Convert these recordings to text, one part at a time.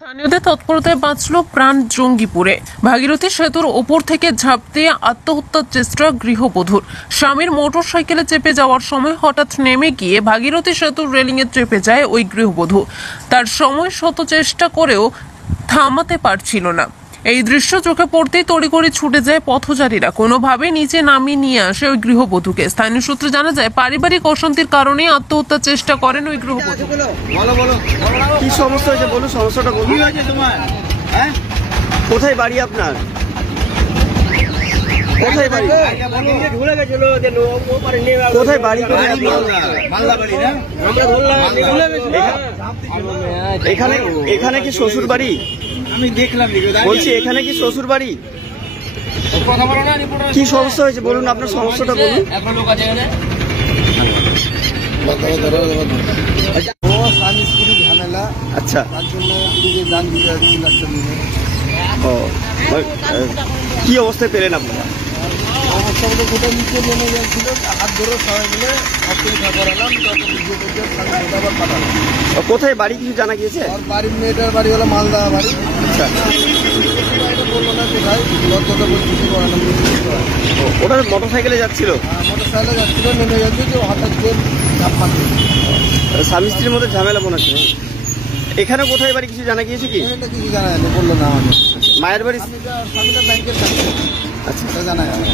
স্থানীয়দের তৎপরতায় বাঁচল প্রাণ জঙ্গিপুরে। ভাগীরথী সেতুর ওপর থেকে ঝাঁপ দিয়ে আত্মহত্যার চেষ্টা গৃহবধূর। স্বামীর মোটর সাইকেলে চেপে যাওয়ার সময় হঠাৎ নেমে গিয়ে ভাগীরথী সেতুর রেলিংয়ে চেপে যায় ওই গৃহবধূ। তার সময় শত চেষ্টা করেও থামাতে পারছিল না। এই দৃশ্য চোখে পড়তেই তড়িঘড়ি ছুটে যায় পথচারীরা। কোনোভাবে নিচে নামিয়ে নিয়ে আসে ওই গৃহবধূকে। স্থানীয় সূত্রে জানা যায়, পারিবারিক অশান্তির কারণে আত্মহত্যার চেষ্টা করেন ওই গৃহবধূ। কি সমস্যা হয়েছে বলুন, সমস্যাটা বলুন। কোথায় বাড়ি আপনার? কোথায় বাড়ি? কোথায় বাড়ি? এখানে এখানে কি শ্বশুর বাড়ি? আমি দেখলাম বলছি এখানে কি শ্বশুর বাড়ি? কি সমস্যা হয়েছে বলুন, আপনার সমস্যাটা বলুন। স্বামী স্ত্রী ঝামেলা, আচ্ছা, তার জন্য দান দিতে যাচ্ছিল। ও কি অবস্থায় পেলেন আপনারা? অবস্থা বলতে কোথাও নিচে নেমে যাচ্ছিল, হাত ধরে সবাই মিলে হসপিটাল করালাম। আবার পাঠালাম। কোথায় বাড়ি কিছু জানা গিয়েছে? আর বাড়ির মেয়েটার বাড়ি হলো মালদা বাড়ি। আচ্ছা, বললো না কোথায়, লজ্জাটা পরিস্থিতি করালাম। ওটা মোটর সাইকেলে যাচ্ছিল? মোটর সাইকেলে যাচ্ছিল, নেমে যাচ্ছে যে হঠাৎ করে ঝাঁপ মারছে। স্বামী স্ত্রীর মধ্যে ঝামেলা মনে হচ্ছে। এখানে কোথায় বাড়ি কিছু জানা গিয়েছে কি? এটা কিছু জানা যায়নি, বললো না আমাকে। মায়ের বাড়ি? স্বামীটা ব্যাংকের কাছে। আচ্ছা, জানা যাবে।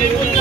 Thank you.